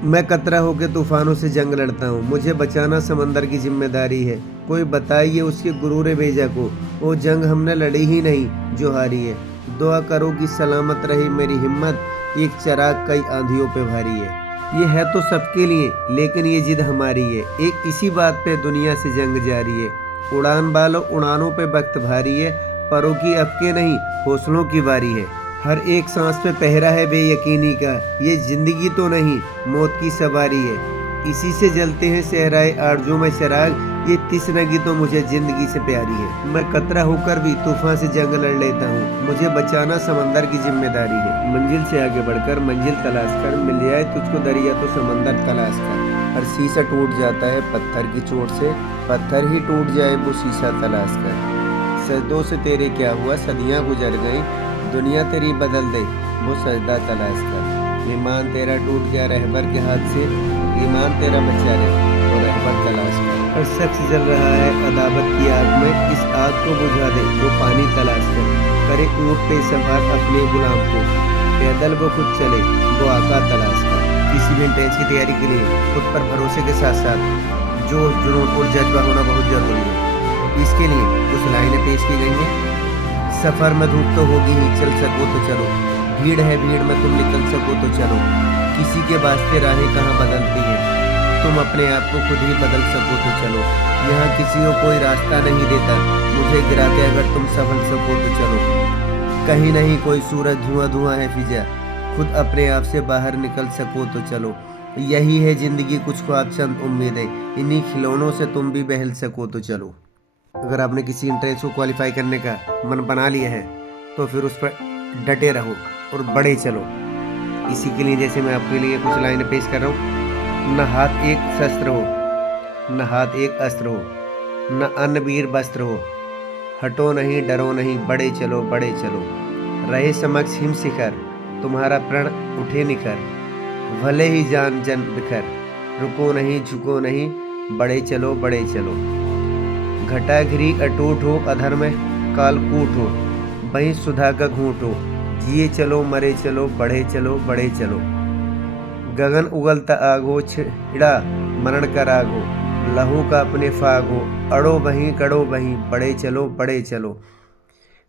मैं कतरा होकर तूफानों से जंग लड़ता हूँ, मुझे बचाना समंदर की जिम्मेदारी है। कोई बताइए उसके गुरूर भेजा को, वो जंग हमने लड़ी ही नहीं जो हारी है। दुआ करो कि सलामत रहे मेरी हिम्मत, एक चराग कई आंधियों पे भारी है। ये है तो सबके लिए लेकिन ये जिद हमारी है, एक इसी बात पे दुनिया से जंग जारी है। उड़ान वालों उड़ानों पे वक्त भारी है, परों की अफके नहीं हौसलों की बारी है। हर एक सांस पे पहरा है बेयकीनी का, ये जिंदगी तो नहीं मौत की सवारी है। इसी से जलते हैं सहराए आरज़ू में चिराग, ये तिसनगी तो मुझे जिंदगी से प्यारी है। मैं कतरा होकर भी तूफान से जंग लड़ लेता हूँ, मुझे बचाना समंदर की जिम्मेदारी है। मंजिल से आगे बढ़कर मंजिल तलाश कर, मिल जाए तुझको दरिया तो समंदर तलाश कर। हर शीशा टूट जाता है पत्थर की चोट से, पत्थर ही टूट जाए वो शीशा तलाश कर। सजदों से तेरे क्या हुआ सदियां गुजर गई, दुनिया तेरी बदल दे वो सजदा तलाश कर। ईमान तेरा टूट गया रहबर के हाथ से, ईमान तेरा बचा ले वो रहबर तलाश कर। हर शख्स जल रहा है अदावत की आग में, इस आग को बुझा दे वो पानी तलाश कर। करे ऊँट पे सवार अपने गुलाम को, पैदल वो खुद चले वो आका तलाश कर। किसी भी एंट्रेंस की तैयारी के लिए खुद पर भरोसे के साथ साथ जोश जुनून और जज्बा होना बहुत जरूरी है। इसके लिए कुछ लाइनें पेश की गई हैं। सफर में धूप तो होगी ही, चल सको तो चलो, भीड़ है भीड़ में तुम निकल सको तो चलो। किसी के वास्ते राहें कहाँ बदलती हैं, तुम अपने आप को खुद ही बदल सको तो चलो। यहाँ किसी को कोई रास्ता नहीं देता, मुझे गिरा के अगर तुम संभल सको तो चलो। कहीं नहीं कोई सूरज धुआं धुआं है फिजा, खुद अपने आप से बाहर निकल सको तो चलो। यही है जिंदगी कुछ ख्वाब चंद उम्मीदें, इन्हीं खिलौनों से तुम भी बहल सको तो चलो। अगर आपने किसी एंट्रेंस को क्वालिफाई करने का मन बना लिया है तो फिर उस पर डटे रहो और बड़े चलो। इसी के लिए जैसे मैं आपके लिए कुछ लाइनें पेश कर रहा हूँ। न हाथ एक शस्त्र हो, न हाथ एक अस्त्र हो, न अन्न वीर वस्त्र हो, हटो नहीं डरो नहीं बड़े चलो बड़े चलो। रहे समक्ष हिम शिखर, तुम्हारा प्रण उठे निखर, भले ही जान जन बिखर, रुको नहीं झुको नहीं बड़े चलो बड़े चलो। घटा घिरी अटूट हो अधर में कालकूट हो, वहीं सुधा का घूंट हो, जिए चलो मरे चलो बढ़े चलो बड़े चलो। गगन उगलता आग हो, छिड़ा मरण का राग हो, लहू का अपने फाग हो, अड़ो वहीं कड़ो वहीं बड़े चलो बड़े चलो।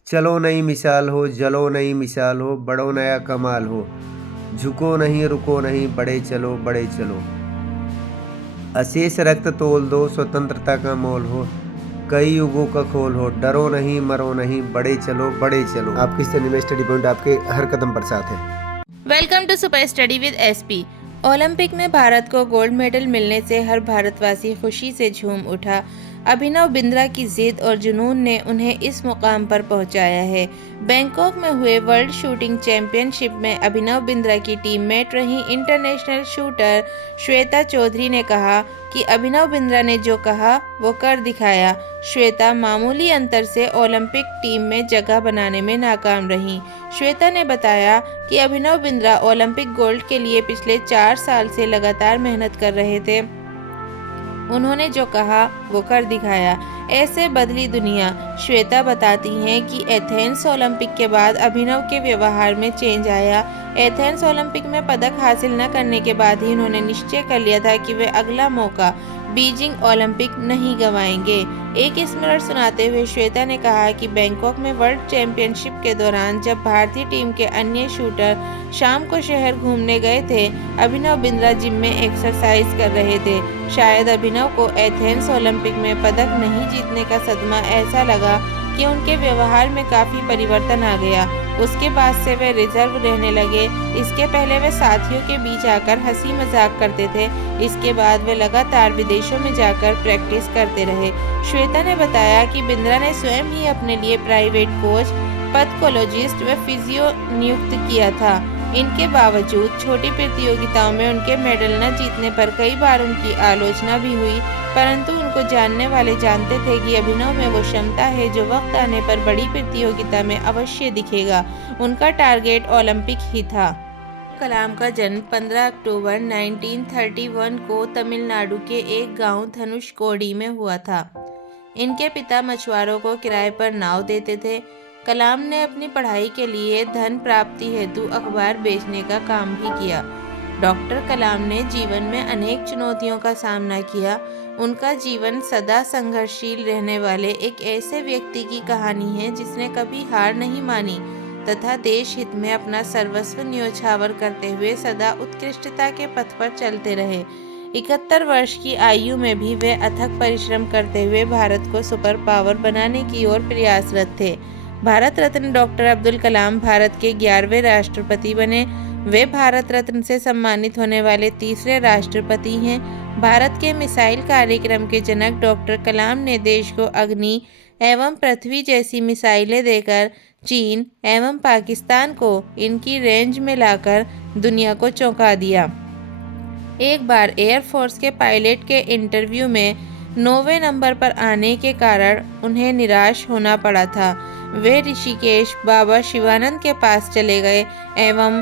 चलो नई मिसाल हो जलो नई मिसाल हो, बड़ो नया कमाल हो, झुको नहीं रुको नहीं बड़े चलो बड़े चलो। अशेष रक्त तोल दो स्वतंत्रता का मोल हो, कई युगों का खोल हो, डरो नहीं मरो नहीं बड़े चलो बड़े चलो। आपकी स्टडी में स्टडी पॉइंट आपके हर कदम पर साथ है। Welcome to super study with SP. Olympic में भारत को गोल्ड मेडल मिलने से हर भारतवासी खुशी से झूम उठा। अभिनव बिंद्रा की जिद और जुनून ने उन्हें इस मुकाम पर पहुंचाया है। बैंकॉक में हुए वर्ल्ड शूटिंग चैंपियनशिप में अभिनव बिंद्रा की टीममेट रही इंटरनेशनल शूटर श्वेता चौधरी ने कहा कि अभिनव बिंद्रा ने जो कहा वो कर दिखाया। श्वेता मामूली अंतर से ओलंपिक टीम में जगह बनाने में नाकाम रही। श्वेता ने बताया कि अभिनव बिंद्रा ओलंपिक गोल्ड के लिए पिछले 4 साल से लगातार मेहनत कर रहे थे। उन्होंने जो कहा वो कर दिखाया। ऐसे बदली दुनिया। श्वेता बताती हैं कि एथेंस ओलंपिक के बाद अभिनव के व्यवहार में चेंज आया। एथेंस ओलंपिक में पदक हासिल न करने के बाद ही उन्होंने निश्चय कर लिया था कि वे अगला मौका बीजिंग ओलंपिक नहीं गंवाएंगे। एक स्मरण सुनाते हुए श्वेता ने कहा कि बैंकॉक में वर्ल्ड चैंपियनशिप के दौरान जब भारतीय टीम के अन्य शूटर शाम को शहर घूमने गए थे, अभिनव बिंद्रा जिम में एक्सरसाइज कर रहे थे। शायद अभिनव को एथेंस ओलंपिक में पदक नहीं जीतने का सदमा ऐसा लगा कि उनके व्यवहार में काफी परिवर्तन आ गया। उसके बाद से वे रिजर्व रहने लगे। इसके पहले वे साथियों के बीच आकर हंसी मजाक करते थे। इसके बाद वे लगातार विदेशों में जाकर प्रैक्टिस करते रहे। श्वेता ने बताया कि बिंद्रा ने स्वयं ही अपने लिए प्राइवेट कोच, पथकोलॉजिस्ट व फिजियो नियुक्त किया था। इनके बावजूद छोटी प्रतियोगिताओं में उनके मेडल न जीतने पर कई बार उनकी आलोचना भी हुई, परंतु उनको जानने वाले जानते थे कि अभिनव में वो क्षमता है जो वक्त आने पर बड़ी प्रतियोगिता में अवश्य दिखेगा। उनका टारगेट ओलंपिक ही था। कलाम का जन्म 15 अक्टूबर 1931 को तमिलनाडु के एक गांव धनुषकोडी में हुआ था। इनके पिता मछुआरों को किराए पर नाव देते थे। कलाम ने अपनी पढ़ाई के लिए धन प्राप्ति हेतु अखबार बेचने का काम भी किया। डॉक्टर कलाम ने जीवन में अनेक चुनौतियों का सामना किया। उनका जीवन सदा संघर्षशील रहने वाले एक ऐसे व्यक्ति की कहानी है जिसने कभी हार नहीं मानी तथा देश हित में अपना सर्वस्व न्योछावर करते हुए सदा उत्कृष्टता के पथ पर चलते रहे। 71 वर्ष की आयु में भी वे अथक परिश्रम करते हुए भारत को सुपर पावर बनाने की ओर प्रयासरत थे। भारत रत्न डॉक्टर अब्दुल कलाम भारत के 11वें राष्ट्रपति बने। वे भारत रत्न से सम्मानित होने वाले तीसरे राष्ट्रपति हैं। भारत के मिसाइल कार्यक्रम के जनक डॉक्टर कलाम ने देश को अग्नि एवं पृथ्वी जैसी मिसाइलें देकर चीन एवं पाकिस्तान को इनकी रेंज में लाकर दुनिया को चौंका दिया। एक बार एयरफोर्स के पायलट के इंटरव्यू में 9वें नंबर पर आने के कारण उन्हें निराश होना पड़ा था। वे ऋषिकेश बाबा शिवानंद के पास चले गए एवं